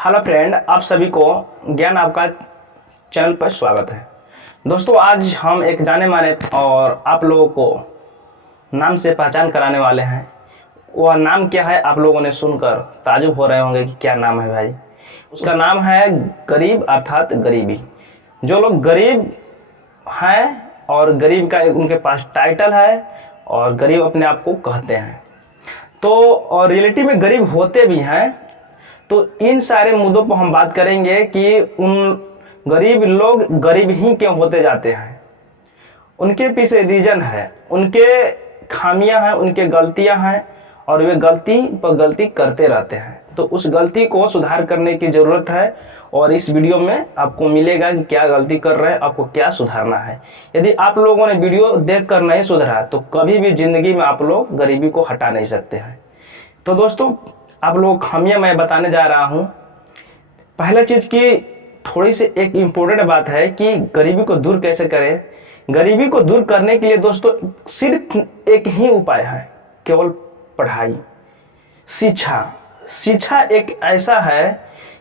Hello friend, आप सभी को ज्ञान आपका चैनल पर स्वागत है। दोस्तों, आज हम एक जाने माने और आप लोगों को नाम से पहचान कराने वाले हैं। वह नाम क्या है आप लोगों ने सुनकर ताजुब हो रहे होंगे कि क्या नाम है भाई। उसका नाम है गरीब अर्थात गरीबी। जो लोग गरीब हैं और गरीब का उनके पास टाइटल है और गरीब अपने आप को कहते हैं, तो और रियलिटी में गरीब होते भी हैं। तो इन सारे मुद्दों पर हम बात करेंगे कि उन गरीब लोग गरीब ही क्यों होते जाते हैं, उनके पीछे रीजन है, उनके खामियां हैं, उनके गलतियां हैं और वे गलती पर गलती करते रहते हैं। तो उस गलती को सुधार करने की ज़रूरत है और इस वीडियो में आपको मिलेगा कि क्या गलती कर रहे हैं, आपको क्या सुधारना है। यदि आप लोगों ने वीडियो देखकर नहीं सुधरा तो कभी भी ज़िंदगी में आप लोग गरीबी को हटा नहीं सकते हैं। तो दोस्तों, आप लोगों को खामियां मैं बताने जा रहा हूं। पहला चीज की थोड़ी सी एक इम्पोर्टेंट बात है कि गरीबी को दूर कैसे करें। गरीबी को दूर करने के लिए दोस्तों सिर्फ एक ही उपाय है, केवल पढ़ाई, शिक्षा। शिक्षा एक ऐसा है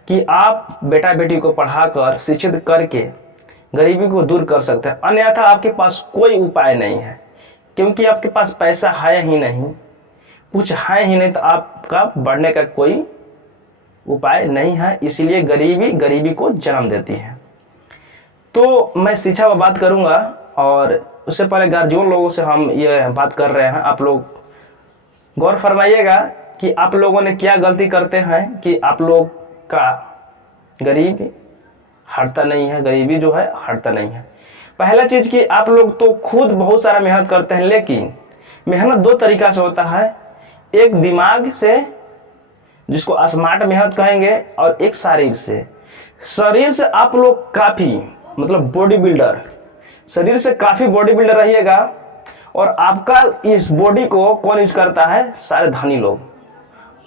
कि आप बेटा बेटी को पढ़ाकर शिक्षित करके गरीबी को दूर कर सकते हैं। अन्यथा आपके पास कोई उपाय नहीं है, क्योंकि आपके पास पैसा है ही नहीं, कुछ है ही नहीं, तो आपका बढ़ने का कोई उपाय नहीं है। इसलिए गरीबी गरीबी को जन्म देती है। तो मैं शिक्षा पर बात करूंगा और उससे पहले गार्जियन लोगों से हम ये बात कर रहे हैं। आप लोग गौर फरमाइएगा कि आप लोगों ने क्या गलती करते हैं कि आप लोग का गरीबी हटता नहीं है, गरीबी जो है हटता नहीं है। पहला चीज कि आप लोग तो खुद बहुत सारा मेहनत करते हैं, लेकिन मेहनत दो तरीका से होता है। एक दिमाग से, जिसको स्मार्ट मेहनत कहेंगे, और एक शरीर से। शरीर से आप लोग काफी मतलब बॉडी बिल्डर, शरीर से काफी बॉडी बिल्डर रहिएगा। और आपका इस बॉडी को कौन यूज करता है? सारे धनी लोग।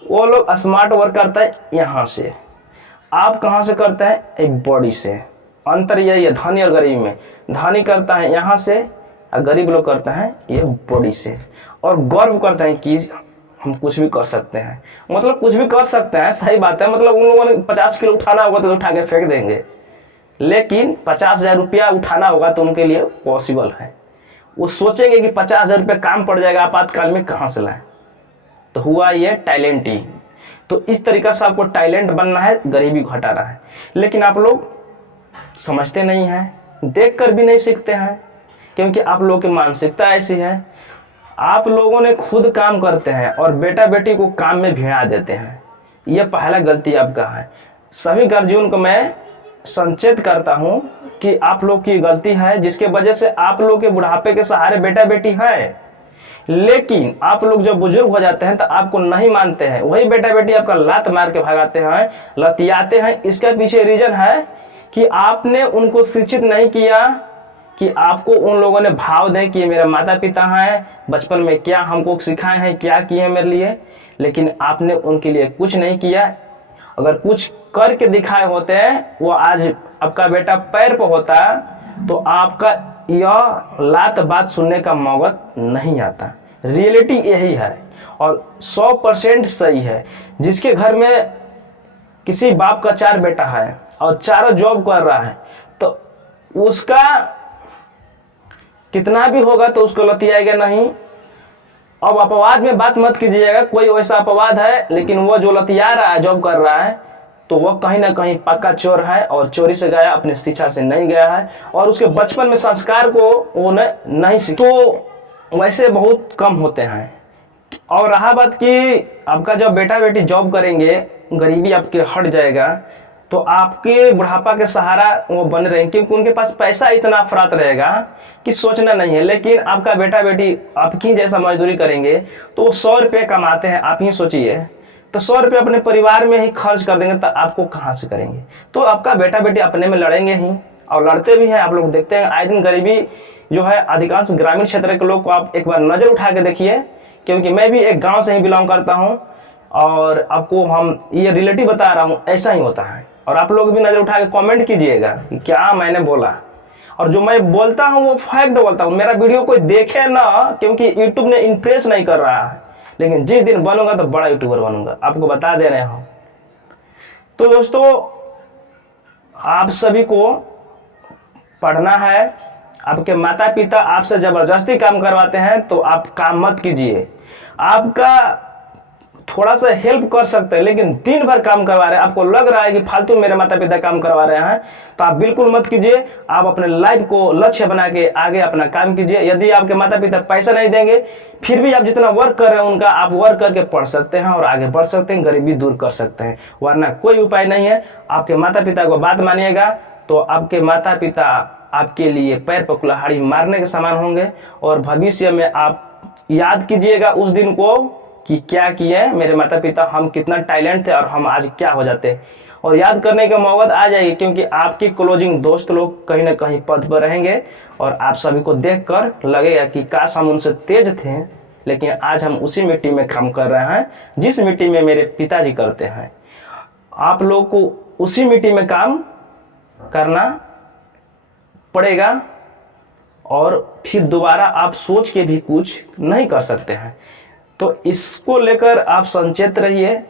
वो लोग स्मार्ट वर्क करता है यहाँ से, आप कहाँ से करते हैं? एक बॉडी से। अंतर यही है धनी और गरीब में। धनी करता है यहाँ से और गरीब लोग करते हैं ये बॉडी से, और गर्व करते हैं कि हम कुछ भी कर सकते हैं। मतलब कुछ भी कर सकते हैं, सही बात है। मतलब उन लोगों ने 50 किलो उठाना होगा तो उठा के फेंक देंगे, लेकिन 50,000 रुपया उठाना होगा तो उनके लिए पॉसिबल है। वो सोचेंगे कि 50,000 रुपया काम पड़ जाएगा आपातकाल में, कहाँ से लाएं। तो हुआ ये टैलेंट ही। तो इस तरीका से आपको टैलेंट बनना है, गरीबी को हटाना है। लेकिन आप लोग समझते नहीं हैं, देख कर भी नहीं सीखते हैं, क्योंकि आप लोगों की मानसिकता ऐसी है। आप लोगों ने खुद काम करते हैं और बेटा बेटी को काम में भिड़ा देते हैं। यह पहला गलती आपका है। सभी गार्जियन को मैं संचेत करता हूं कि आप लोग की गलती है, जिसके वजह से आप लोग के बुढ़ापे के सहारे बेटा बेटी है। लेकिन आप लोग जब बुजुर्ग हो जाते हैं तो आपको नहीं मानते हैं, वही बेटा बेटी आपका लात मार के भगाते हैं, लतियाते हैं। इसके पीछे रीजन है कि आपने उनको शिक्षित नहीं किया, कि आपको उन लोगों ने भाव दें कि मेरे माता पिता हैं, बचपन में क्या हमको सिखाए हैं, क्या किए हैं मेरे लिए, लेकिन आपने उनके लिए कुछ नहीं किया। अगर कुछ करके दिखाए होते हैं, वो आज आपका बेटा पैर पर होता, तो आपका यह लात बात सुनने का मौका नहीं आता। रियलिटी यही है और 100% सही है। जिसके घर में किसी बाप का 4 बेटा है और चारों जॉब कर रहा है, तो उसका कितना भी होगा तो उसको लतियाएगा नहीं। अब अपवाद में बात मत कीजिएगा, कोई वैसा अपवाद है, लेकिन वो जो लतिया रहा है, जॉब कर रहा है, तो वह कहीं ना कहीं पक्का चोर है और चोरी से गया, अपनी शिक्षा से नहीं गया है और उसके बचपन में संस्कार को वो नहीं सीखा। तो वैसे बहुत कम होते हैं। और रहा बात कि आपका जब बेटा बेटी जॉब करेंगे, गरीबी आपके हट जाएगा, तो आपके बुढ़ापा के सहारा वो बन रहे हैं, क्योंकि उनके पास पैसा इतना अफरात रहेगा कि सोचना नहीं है। लेकिन आपका बेटा बेटी आपकी जैसा मजदूरी करेंगे तो 100 रुपये कमाते हैं, आप ही सोचिए, तो 100 रुपये अपने परिवार में ही खर्च कर देंगे, तो आपको कहाँ से करेंगे? तो आपका बेटा बेटी अपने में लड़ेंगे ही, और लड़ते भी हैं। आप लोग देखते हैं आए दिन गरीबी जो है, अधिकांश ग्रामीण क्षेत्र के लोग को आप एक बार नजर उठा के देखिए, क्योंकि मैं भी एक गाँव से ही बिलोंग करता हूँ और आपको हम ये रिलेटिव बता रहा हूँ, ऐसा ही होता है। और आप लोग भी नजर उठा के कमेंट कीजिएगा कि क्या मैंने बोला, और जो मैं बोलता हूँ वो फैक्ट बोलता हूँ। मेरा वीडियो कोई देखे ना, क्योंकि यूट्यूब ने इम्प्रेस नहीं कर रहा है, लेकिन जिस दिन बनूंगा तो बड़ा यूट्यूबर बनूंगा, आपको बता दे रहे हूँ। तो दोस्तों, आप सभी को पढ़ना है। आपके माता पिता आपसे जबरदस्ती काम करवाते हैं तो आप काम मत कीजिए। आपका थोड़ा सा हेल्प कर सकते हैं, लेकिन दिन भर काम करवा रहे हैं, आपको लग रहा है कि फालतू मेरे माता पिता काम करवा रहे हैं, तो आप बिल्कुल मत कीजिए। आप अपने लाइफ को लक्ष्य बना के आगे अपना काम कीजिए। यदि आपके माता पिता पैसा नहीं देंगे, फिर भी आप जितना वर्क कर रहे हैं उनका आप वर्क करके पढ़ सकते हैं और आगे बढ़ सकते हैं, गरीबी दूर कर सकते हैं। वरना कोई उपाय नहीं है। आपके माता पिता को बात मानिएगा तो आपके माता पिता आपके लिए पैर पर कुल्हाड़ी मारने के समान होंगे। और भविष्य में आप याद कीजिएगा उस दिन को कि क्या किए मेरे माता पिता, हम कितना टैलेंट थे और हम आज क्या हो जाते। और याद करने का मौका आ जाएगी, क्योंकि आपकी क्लोजिंग दोस्त लोग कहीं ना कहीं पद पर रहेंगे और आप सभी को देखकर लगेगा कि काश हम उनसे तेज थे, लेकिन आज हम उसी मिट्टी में काम कर रहे हैं जिस मिट्टी में मेरे पिताजी करते हैं। आप लोग को उसी मिट्टी में काम करना पड़ेगा और फिर दोबारा आप सोच के भी कुछ नहीं कर सकते हैं। तो इसको लेकर आप सचेत रहिए।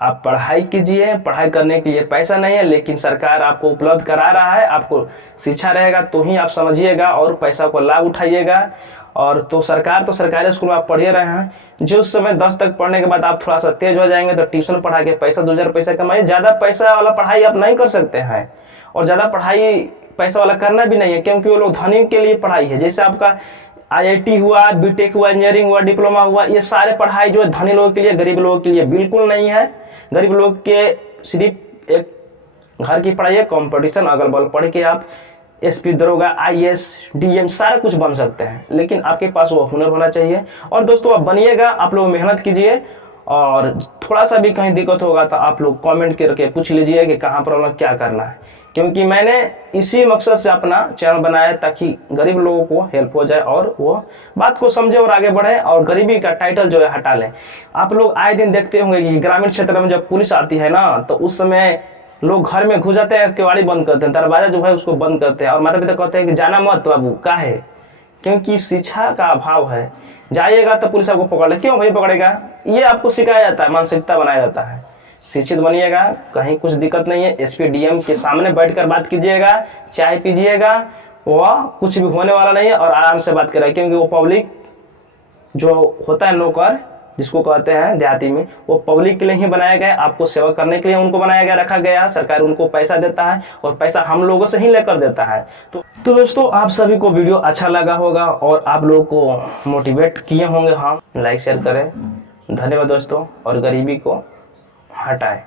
आप पढ़ाई कीजिए। पढ़ाई करने के लिए पैसा नहीं है, लेकिन सरकार आपको उपलब्ध करा रहा है। आपको शिक्षा रहेगा तो ही आप समझिएगा और पैसा को लाभ उठाइएगा। और तो सरकारी स्कूल में आप पढ़े रहे हैं, जो उस समय 10 तक पढ़ने के बाद आप थोड़ा सा तेज हो जाएंगे तो ट्यूशन पढ़ा के पैसा 2000 पैसा कमाइए। ज़्यादा पैसा वाला पढ़ाई आप नहीं कर सकते हैं और ज़्यादा पढ़ाई पैसा वाला करना भी नहीं है, क्योंकि वो लोग धनी के लिए पढ़ाई है। जैसे आपका IIT हुआ, बीटेक हुआ, इंजीनियरिंग हुआ, डिप्लोमा हुआ, ये सारे पढ़ाई जो है धनी लोगों के लिए, गरीब लोगों के लिए बिल्कुल नहीं है। गरीब लोग के सिर्फ एक घर की पढ़ाई है, कंपटीशन अगल बगल पढ़ के आप SP दरोगा, IAS DM सारा कुछ बन सकते हैं, लेकिन आपके पास वो हुनर होना चाहिए। और दोस्तों, आप बनिएगा, आप लोग मेहनत कीजिए और थोड़ा सा भी कहीं दिक्कत होगा तो आप लोग कमेंट करके पूछ लीजिए कि कहाँ प्रॉब्लम क्या करना है, क्योंकि मैंने इसी मकसद से अपना चैनल बनाया ताकि गरीब लोगों को हेल्प हो जाए और वो बात को समझे और आगे बढ़े और गरीबी का टाइटल जो है हटा लें। आप लोग आए दिन देखते होंगे कि ग्रामीण क्षेत्र में जब पुलिस आती है ना, तो उस समय लोग घर में घुस जाते हैं, केवाड़ी बंद करते हैं, दरवाजा जो है उसको बंद करते हैं और माता पिता कहते हैं कि जाना मत बाबू। का है? क्योंकि शिक्षा का अभाव है। जाइएगा तो पुलिस आपको पकड़ ले। क्यों भाई पकड़ेगा? ये आपको सिखाया जाता है, मानसिकता बनाया जाता है। शिक्षित बनिएगा, कहीं कुछ दिक्कत नहीं है। SP DM के सामने बैठकर बात कीजिएगा, चाय पीजिएगा, वह कुछ भी होने वाला नहीं है और आराम से बात करेगा, क्योंकि वो पब्लिक जो होता है नौकर जिसको कहते हैं देहाती में, वो पब्लिक के लिए ही बनाया गया है। आपको सेवा करने के लिए उनको बनाया गया, रखा गया है। सरकार उनको पैसा देता है और पैसा हम लोगों से ही लेकर देता है। तो दोस्तों, आप सभी को वीडियो अच्छा लगा होगा और आप लोगों को मोटिवेट किए होंगे। हाँ, लाइक शेयर करें। धन्यवाद दोस्तों। और गरीबी को हटाएं।